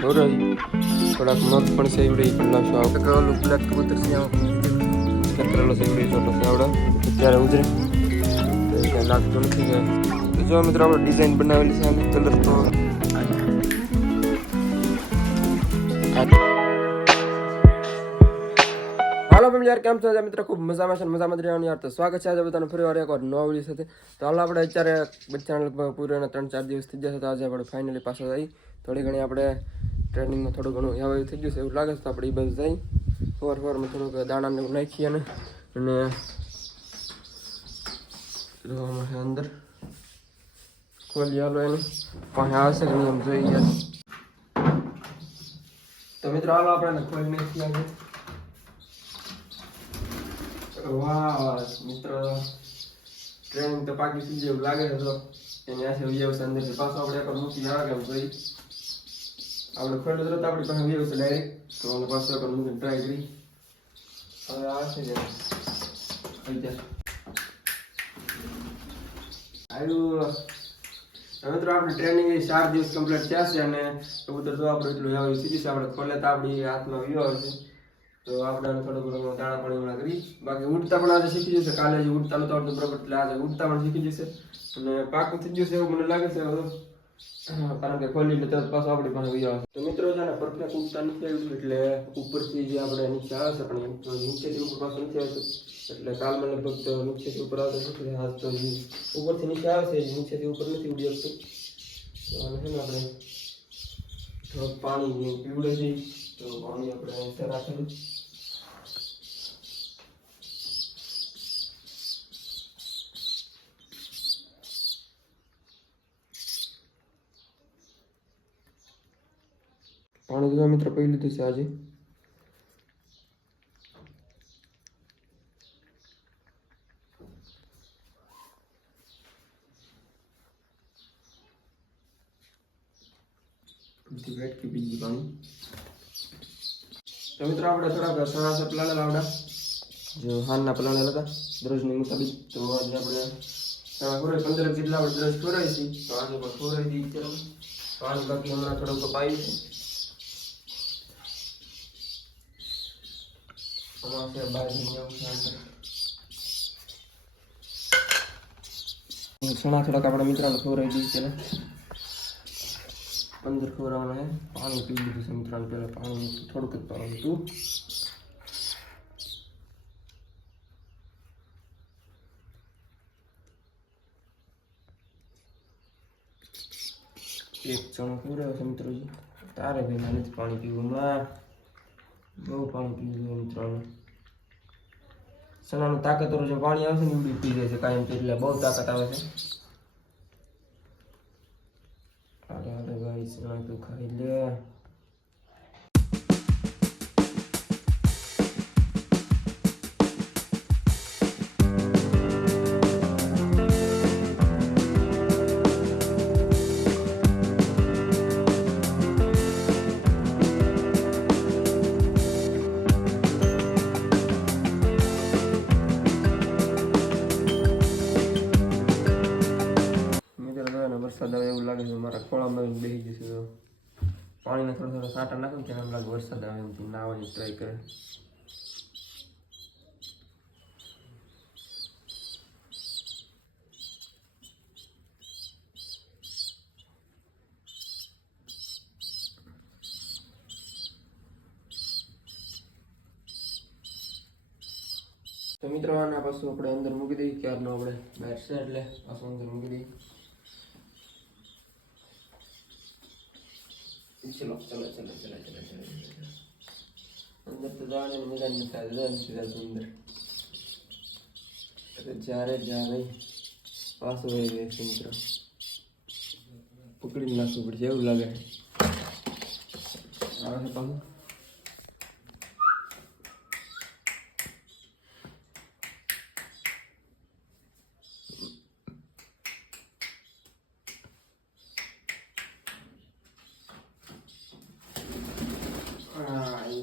ખવડાવી થોડાક મગ પણ સેવડી ખવડાવશો. આપણે ઓલું બ્લેક કબૂતર છે કરેલો સેવડી છોટો સેવડો અત્યારે ઉજરે કંઈ લાગતું નથી કે તો જો મિત્રો આપણે ડિઝાઇન બનાવેલી છે અને કલર તો હાલો ફેમિલી યાર કેમ છો મિત્રો? ખૂબ મજામાં છે, મજામાં રહેવાનું યાર. તો સ્વાગત છે આજે બધાનું ફરી વાર એકવાર નવા વિડીયો સાથે. તો હાલ આપણે અત્યારે બચ્ચાને લગભગ પૂરા 3-4 દિવસ થઈ ગયા છે. તો આજે આપણે ફાઇનલી પાછા જઈ થોડી ઘણી આપણે ટ્રેનિંગમાં થોડું ઘણું એવું થઈ ગયું છે એવું લાગે છે. તો આપણે એ બસ જઈ ફોરમાં થોડુંક દાણાને નાખીએ અને જોવામાં છે અંદર ખોલી હાલો એનું પાસે આવશે કે નહીં એમ જોઈએ. તો મિત્રો હાલો આપણે ખોલી નાખીએ આગળ. વાહ મિત્ર ટ્રેનિંગ તો પાકી થઈ જેવું લાગે છે. તો એની આશે વ્યવસ્થા અંદર પાછો આપણે એકવાર મૂકી આવે કેમ જોઈ આપણે ખોલ્યું તરત આપણી પાસે વ્યવસ્થા ડાયરેક્ટ તો આપણે પાછો એકવાર મૂકીને ટ્રાય કરી હવે આવશે કે આવ્યું. મિત્રો આપણે ટ્રેનિંગ 4 દિવસ કમ્પ્લીટ થયા છે અને કબૂતર જો આપણે એટલું આવ્યું સીધી છે. આપણે ખોલે તો આપણી હાથમાં વ્યૂ આવે છે. તો આપણે થોડું ઘણું દાણા પાણી હમણાં કરી બાકી ઉડતા પણ આજે શીખી જશે. કાલે જે ઉડતા નતો આવડતું બરાબર એટલે આજે ઉડતા પણ શીખી જશે અને પાકું થઈ જશે એવું મને લાગે છે. કારણ કે ખોલી એટલે તરત પાછું આપણી પાસે વ્યૂ આવે. તો મિત્રો છે ને પરફેક્ટ ઉડતા નથી આવ્યું એટલે ઉપરથી જે આપણે નીચે આવે છે પણ નીચેથી ઉપર પાછું નથી આવતું એટલે કાલમાં લગભગ તો નીચેથી ઉપર આવતું નથી. હાથ તો ઉપરથી નીચે આવે છે નીચેથી ઉપર નથી ઉડી શકતું. તો આને છે ને આપણે થોડુંક પાણી પીવડે છે તો પાણી આપણે રાખેલું પાણી તો મિત્રો પી લીધું છે આજે. વેટકી બીજી પાણી તો મિત્રો આપણે થોડાક સણા પલાળેલા આવડા જો હાલના પલાળેલા હતા દરરોજની મુતાબિક. તો આજે આપણે સણા ખોરાય 15 જેટલા આપણે દરરોજ ખોરાય છે તો આજે પણ ખોરાઈ દઈએ ચાલો. પાણી બાકી હમણાં થોડુંક પાયું છે આમાં છે બાજરી એવું છે સણા થોડાક આપણા મિત્રોને ખોરાઈ દઈએ ચાલો. 15 ખોરાવાના છે. પાણી પી લીધું છે મિત્રોને પહેલાં પાણી થોડુંક જ પાવાનું હતું. એક ચણો ખોરાયો છે મિત્રોજી. તારે ભાઈ નથી પાણી પીવું હમણાં બહુ પાણી પીવું જોઈએ મિત્રોને. સણાનું તાકાતવાળું જે પાણી આવે છે ને એવડી પી જાય છે કાયમ એટલે બહુ તાકાત આવે છે. અરે અરે ભાઈ સણા તું ખાઈ લે. વરસાદ આવે એવું લાગે છે મારા ખોળામાં બેસી જશે. તો પાણીને થોડા સાટા નાખું ત્યારે એમ લાગે વરસાદ આવે એમ નાહવાની ટ્રાય કરે. તો મિત્રો આના પાછું આપણે અંદર મૂકી દઈએ ક્યારનો આપણે બહાર છે એટલે પાછું અંદર મૂકી દઈએ. चलो चलो चलो चलो चलो चलो अंदर तो जाने मजा नहीं आता सीधा अंदर तो जा रहे पास हो गए मित्र पकड़ी नाखવું પડશે એવું લાગે આવે છે પાછું.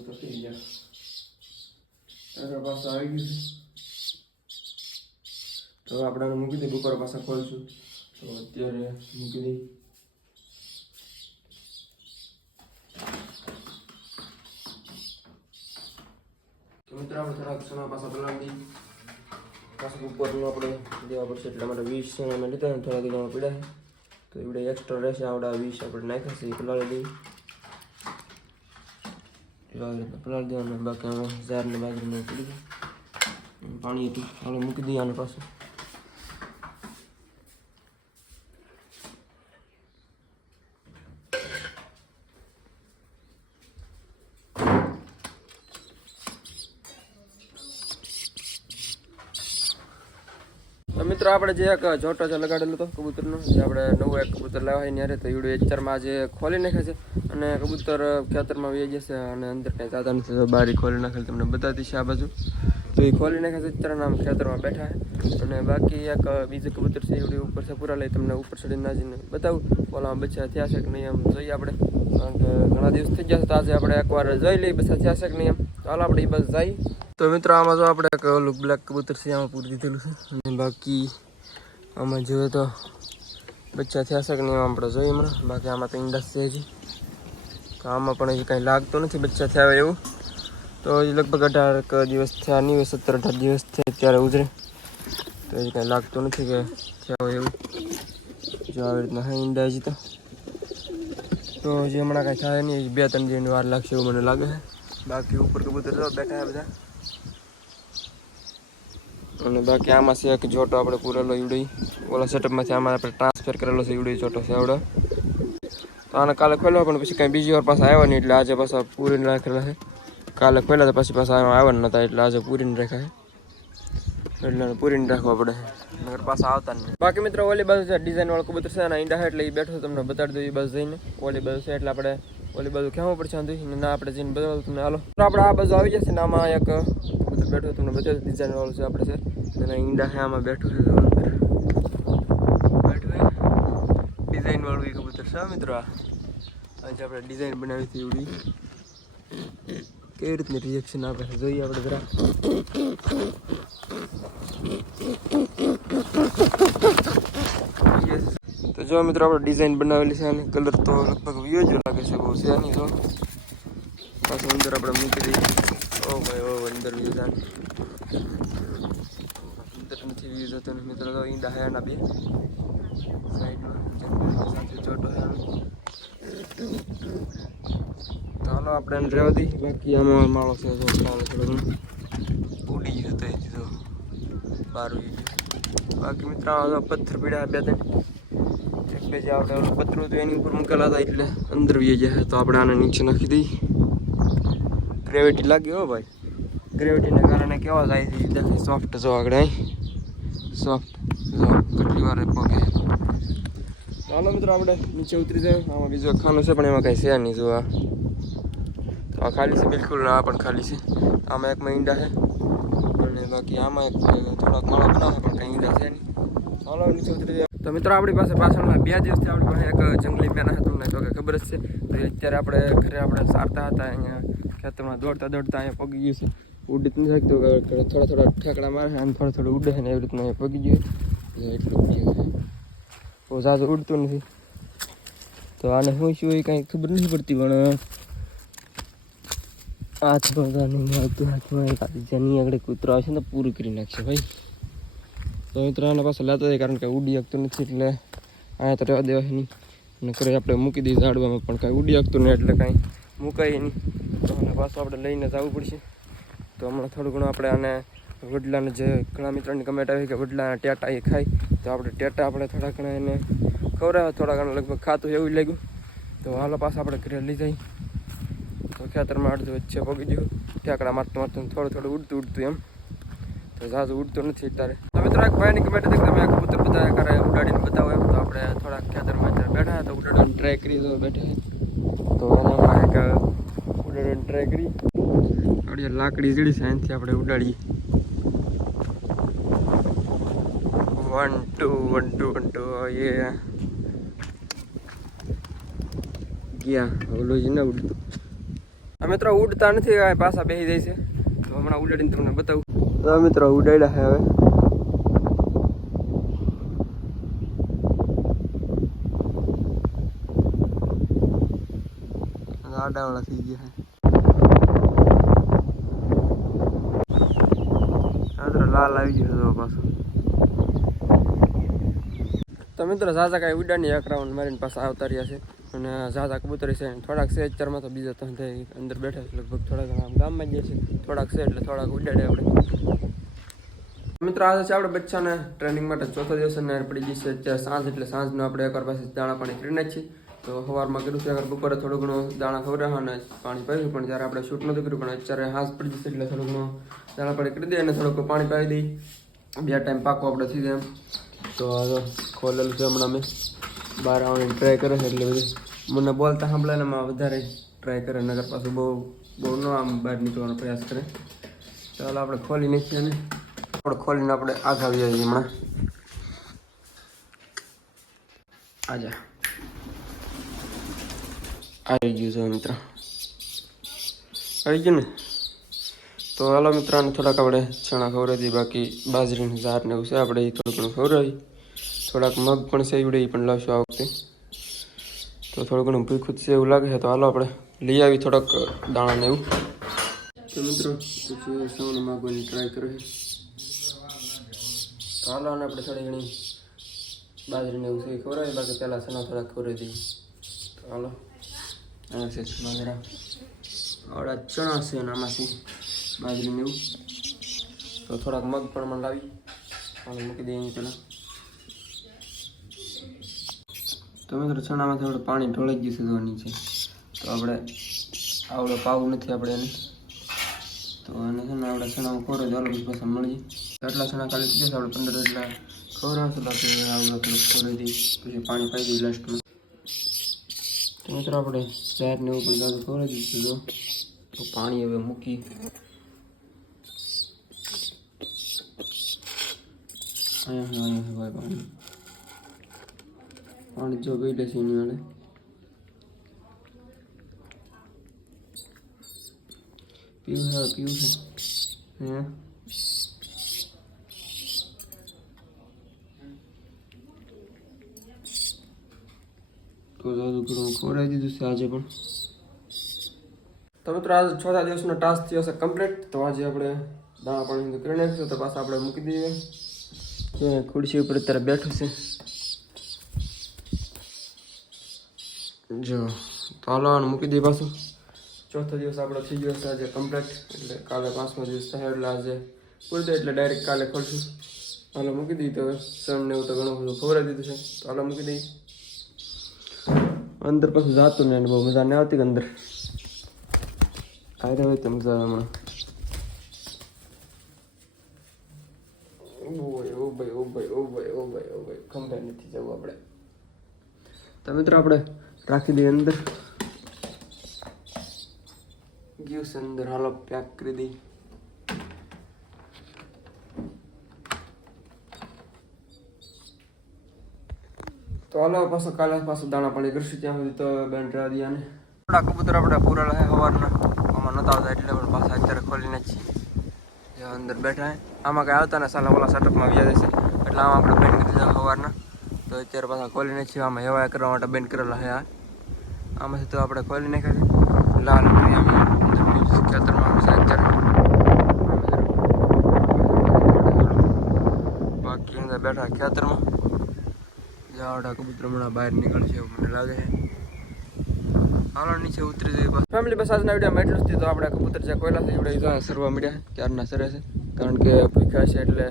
તો થઈ ગયા આગળ પાછું આવી ગયું છે. તો આપણે મૂકી દઈએ બપોર પાછા ખોલશું તો અત્યારે મૂકી દઈએ. મિત્રો આપણે થોડાક સમય પાછા પલાળી દઈએ. પાછું ઉપરનું આપણે દેવા પડશે એટલા માટે 20 છે અમે લીધા ને થોડા દિવસમાં પીડા તો એવડે એક્સ્ટ્રા રહેશે. આવડા 20 આપણે નાખ્યા છે એ પલાળી દઈએ. પલાળી દેવાનું બાકી આમાં ઝારને બાજરીને પડી દઈએ. પાણી હતું આપણે મૂકી દઈએ આને પાછું. મિત્રો આપણે જે એક જોટો છે લગાડેલો હતો કબૂતરનો, જે આપણે નવું એક કબૂતર લાવ્યા ત્યારે તો એવડું એચરમાં જે ખોલી નાખ્યા છે અને કબૂતર ખેતરમાં વહી જશે અને અંદર કંઈ જાતા નથી. બારી ખોલી નાખેલી તમને બતાવી દઈશ આ બાજુ. તો એ ખોલી નાખ્યા છે અત્યારે આમ ખેતરમાં બેઠા છે અને બાકી એક બીજું કબૂતર છે એવડી ઉપર છે પૂરા લઈ તમને ઉપર ચડીને નાજીને બતાવું ઓલામાં બચ્ચા થયા છે કે નહીં એમ જોઈએ આપણે, કારણ કે ઘણા દિવસ થઈ ગયા છે. તો આજે આપણે એકવાર જોઈ લઈએ બચ્ચા થયા છે કે નહીં એમ. ચાલો આપણે એ બસ જઈએ. તો મિત્રો આમાં જો આપણે એક ઓલું બ્લેક કબૂતર છે આમાં પૂરી દીધેલું છે અને બાકી આમાં જોઈએ તો બચ્ચા થયા છે કે નહીં આપણે જોઈએ હમણાં. બાકી આમાં તો ઈંડા છે હજી, તો આમાં પણ હજી કાંઈ લાગતું નથી બચ્ચા થયા હોય એવું. તો હજી લગભગ 18 દિવસ થયા નહીં હોય, 17-18 દિવસ થયા ત્યારે ઉતરે, તો હજી કાંઈ લાગતું નથી કે થયા હોય એવું. જો આવી રીતના હા ઈંડા હજી તો હજી હમણાં કાંઈ થાય નહીં, 2-3 દિવસની વાર લાગશે એવું મને લાગે છે. બાકી ઉપર કબૂતર જો બેઠા છે બધા અને બાકી આમાં છે એક જોટો આપણે પૂરેલો ઈવડી ઓલા સેટઅપમાંથી આમાં આપણે ટ્રાન્સફર કરેલો છે. ઈવડી જોટો છે આવડો, તો આને કાલે ખોલ્યો પણ પછી કાંઈ બીજી વાર પાછા આવ્યા નહીં એટલે આજે પાછા પૂરીને રાખેલા છે. કાલે ખોલ્યા તો પછી પાછા આવ્યા નહોતા એટલે આજે પૂરીને રાખ્યા છે, એટલે પૂરીને રાખવા પડે નગર પાછા આવતા નહીં. બાકી મિત્રો ઓલી બાજુ છે ડિઝાઇન વાળો કબૂતર છે અને ઈંડા છે એટલે એ બેઠો તમને બતાડી દઉં એ બાજુ જઈને. ઓલી બાજુ છે એટલે આપણે ઓલી બાજુ કેવું પડશે વાંધો ના આપણે જઈને બતાવું તમને. હાલો આપણે આ બાજુ આવી જશે ને આમાં એક કબૂતર બેઠો તમને બતાવ્યું ડિઝાઇન વાળું છે આપણે છે અને ઈંડા છે આમાં બેઠું છે બેઠું ડિઝાઇન વાળું એ કબૂતર છે મિત્રો. આજે આપણે ડિઝાઇન બનાવી હતી એવડી કેવી રીતની રિએક્શન આપે છે જોઈએ આપણે જરા. તો જો મિત્રો આપણે ડિઝાઇન બનાવેલી છે અને કલર તો લગભગ વિયો જ લાગે છે, બહુ છે નહીં. તો પાછું અંદર આપણે મૂકી દઈએ. ઓ ભાઈ ઓ અંદર વ્યૂ અંદર નથી વ્યૂ જતો ને મિત્રો. તો ઈંડા હયાના બે સાઈડમાં સાથે ચોટો હયાનો. તો હાલો આપણે એને રહેવા દઈએ. બાકી આમાં માળો છે જો થોડો ઘણો ઉડી ગયો તો એ તો બહાર ઉડી ગયો. બાકી મિત્રો પથ્થર પીડ્યા 2-3 એક બે જે આપણે ઓલું પતરું હતું એની ઉપર મૂકેલા હતા એટલે અંદર વી જાય. તો આપણે આને નીચે નાખી દઈએ. ગ્રેવિટી લાગી હો ભાઈ, ગ્રેવિટીને કારણે કેવા જાય છે દેખાય સોફ્ટ. જો આગળ સોફ્ટ જો કેટલી વાર પગે. ચાલો મિત્રો આપણે નીચે ઉતરી જાય. આમાં બીજું ખાનું છે પણ એમાં કાંઈ છે નહીં. જો આ ખાલી છે બિલકુલ, આ પણ ખાલી છે. આમાં એકમાં ઈંડા છે અને બાકી આમાં એક થોડાક માળો બનાવે પણ કંઈ ઈંડા છે નહીં. ચાલો નીચે ઉતરી જાય. તો મિત્રો આપણી પાસે પાછળના 2 દિવસથી આપણી પાસે એક જંગલી મેના તમને તો ખબર જ છે. તો અત્યારે આપણે ઘરે આપણે સારતા હતા અહીંયા ખેતરમાં દોડતા અહીંયા પગી ગયું છે. ઉડી જ નથી શકતું, થોડા ઠેકડા મારે અને થોડું ઉડે છે ને એવી રીતના પગી ગયું એટલું ઉડ્યું છે. બહુ ઝાઝું ઉડતું નથી. તો આને શું એ કાંઈ ખબર નથી પડતી પણ જેની આગળ કૂતરો આવશે ને પૂરું કરી નાખશે ભાઈ. તો મિત્રો આના પાસે લેતા જાય કારણ કે ઉડી શકતું નથી એટલે અહીંયા તો રહેવા દેવાય નહીં. અને કરે આપણે મૂકી દઈએ ઝાડવામાં પણ કાંઈ ઉડી શકતું નહીં એટલે કાંઈ મુકાય નહીં. તો અને પાછું આપણે લઈને જવું પડશે. તો હમણાં થોડું ઘણું આપણે આને વડલાને જે ઘણા મિત્રોની કમેન્ટ આવી કે વડલાના ટેટા એ ખાય, તો આપણે ટેટા આપણે થોડા ઘણા એને ખવડાવે. થોડા ઘણા લગભગ ખાતું એવું લાગ્યું. તો હાલો પાછા આપણે ઘરે લઈ જઈએ. તો ખેતરમાં અડધું વચ્ચે પગી ગયું ઠેકડા મારતું થોડું ઉડતું એમ. તો ઝાઝું ઉડતું નથી અત્યારે. તો મિત્રો એક ભાઈની કમેન્ટ હતી કે તમે આ કબૂતર બધા કરે ઉડાડીને બતાવો એમ. તો આપણે થોડાક ખેતરમાં અત્યારે બેઠા તો ઉડાડવાની ટ્રાય કરી તો બેઠા. તો એનામાં એક ઉડાડવાની ટ્રાય કરી આપણે લાકડી જડી છે એનાથી આપણે ઉડાડીએ. 1 2 1 2 એ ગયા ઓલું જ ના ઉડતું. આ મિત્રો ઉડતા નથી પાછા બેસી જાય છે. તો હમણાં ઉડાડીને તમને બતાવું. તો મિત્રો ઉડાડ્યા છે હવે. આડાવાળા થઈ ગયા છે. લાલ આવી ગયું તો પાછું. તો મિત્રો ઝાઝા કાંઈ ઉડાની એક રાઉન્ડ મારીને પાછા આવતા રહ્યા છે. અને ઝાઝા કબૂતરી છે થોડાક છે 4માં, તો બીજા તો અંદર બેઠા છે લગભગ. થોડાક ગામમાં જઈએ છે, થોડાક છે એટલે થોડાક ઉડાડે આપણે. મિત્રો આજે છે આપણે બચ્ચાને ટ્રેનિંગ માટે ચોથો દિવસ અને પડી ગઈ છે અત્યારે સાંજ. એટલે સાંજનો આપણે એકવાર પાસે દાણા પાણી કરી નાખીએ. તો સવારમાં કર્યું છે, અગર બપોરે થોડું ઘણું દાણા ખવડાવ્યા અને પાણી પાયું, પણ જ્યારે આપણે શૂટ નહોતું કર્યું. પણ અત્યારે હાથ પડી જશે એટલે થોડું ઘણું દાણા પાણી કરી દઈએ અને થોડુંક પાણી પાઈ દઈએ. 2 ટાઈમ પાકો આપણે થઈ જાય એમ. તો ખોલેલું છે હમણાં મેં બહાર આવવાની ટ્રાય કરે છે. એટલે બધું મને બોલતા સાંભળે ને એમાં વધારે ટ્રાય કરે, નગર પાછું બહુ ન આમ બહાર નીકળવાનો પ્રયાસ કરે. ચાલો આપણે ખોલી નાખીએ ને આપણે ખોલીને આપણે આગળ આવી જઈએ હમણાં. આજા આવી ગયું છે મિત્ર, આવી ગયું ને. તો હાલો મિત્રોને થોડાક આપણે ચણા ખવડાવી, બાકી બાજરીનું ઝાર ને એવું છે આપણે એ થોડું ઘણું ખવડાવી. થોડાક મગ પણ છે એવડે એ પણ લાવશું આ વખતે. તો થોડું ઘણું ભૂખ્યું છે એવું લાગે છે. તો હાલો આપણે લઈ આવી થોડાક દાણા ને એવું. તો મિત્રો પછી સૌને માગવાની ટ્રાય કરે છે. તો હાલો અને આપણે થોડી ઘણી બાજરીને એવું છે ખવડાવી, બાકી પહેલાં ચણા થોડાક ખવડાવી દઈએ. તો હાલો આ છે બાજરા, આવડા ચણા છે અને આમાંથી બાજરીને એવું. તો થોડાક મગ પણ મને લાવી અને મૂકી દઈએ પહેલાં. તો મિત્રો ચણામાંથી આપણે પાણી ઢોળાઈ ગયું છે તો નીચે. તો આપણે આવડો પાવું નથી આપણે એને. તો એને છે ને આપણે ચણા ખોરો ચાલો પછી પાછા મળીએ. એટલા ચણા ખાલી થઈ જશે આપણે 15 એટલા ખવડાવશું. બાકી આવડો થોડુંક ખવડાવી દઈએ, પછી પાણી પાઈ દઈએ લાસ્ટમાં. તો મિત્રો આપણે ઝાડને એવું પણ જાજુ ખવડાવી દીધું. તો પાણી હવે મૂકી અહીંયા ભાઈ પાણી જો ગઈ છે એની વાળે પીવું છે હે. તો જાજુ ઘણું ખવડાવી દીધું છે આજે પણ. તો મિત્રો આજે 4થા દિવસનો ટાસ્ક થયો છે કમ્પ્લીટ. તો આજે આપણે દાણા પાણી કરી નાખીશું. તો પાછા આપણે મૂકી દઈએ. જે ખુરશી ઉપર અત્યારે બેઠું છે જો. તો હાલો મૂકી દઈએ પાછું. 4થો દિવસ આપણો થઈ ગયો છે આજે કમ્પ્લીટ. એટલે કાલે 5મો દિવસ થાય એટલે આજે પૂરી દે એટલે ડાયરેક્ટ કાલે ખોલશું. હાલો મૂકી દઈએ. તો હવે સણને એવું તો ઘણું બધું ખવડાવી દીધું છે. તો હાલો મૂકી દઈએ. અંદર પાછું જાતું ને બહુ મજા નહીં આવતી અંદર. આવી હોય તો મજા આવે હમણાં. ખંભે નથી જવું આપણે. તો મિત્રો આપણે રાખી દઈએ અંદર. ગયું છે અંદર, હાલો પેક કરી દઈએ. તો હાલો પાછો કાલે પાછું દાણા પાણી કરશું. ત્યાં સુધી તો બેન રહેવા દઈએ. ને થોડા કબૂતર આપણે પૂરેલા છે સવારના, આમાં નતા આવતા એટલે પણ પાછા અત્યારે ખોલીને જ છીએ. અંદર બેઠા હે. આમાં કાંઈ આવતા ને સાલા ઓલા સેટઅપમાં વ્યાજ છે એટલે આમાં આપણે બેન કરી દીધા સવારના. તો અત્યારે પાછા ખોલીને છીએ. આમાં હેવાય કરવા માટે બેન કરેલા છે. આમાંથી તો આપણે ખોલી નાખ્યા છે. લાલ ખેતરમાં છે અત્યારે. બાકી અંદર બેઠા ખેતરમાં. જાવડા કબૂતર હમણાં બહાર નીકળશે એવું મને લાગે છે. હાલો નીચે ઉતરી જઈએ. ફેમિલી બસ આજના વિડીયોમાં એટલું જ. તો આપણે કબૂતર જે કોયલા છે એવડે સરવા મળ્યા ક્યારના સરે છે, કારણ કે ભૂખ્યા છે એટલે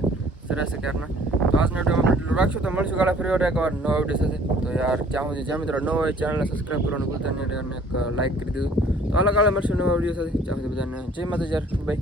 સરે છે ક્યારના. તો આજના વિડીયોમાં એટલું રાખશું. તો મળશું કાલે ફરી વાર એકવાર નવા વિડીયો સાથે. તો યાર જ્યાં સુધી જ્યાં મિત્રો ન હોય ચેનલને સબસ્ક્રાઈબ કરવાનું ભૂલતા નહીં અને એક લાઈક કરી દીધું. તો હાલો કાલે મળશું નવા વિડીયો સાથે. જ્યાં સુધી બધાને જય માતા યાર, બાય.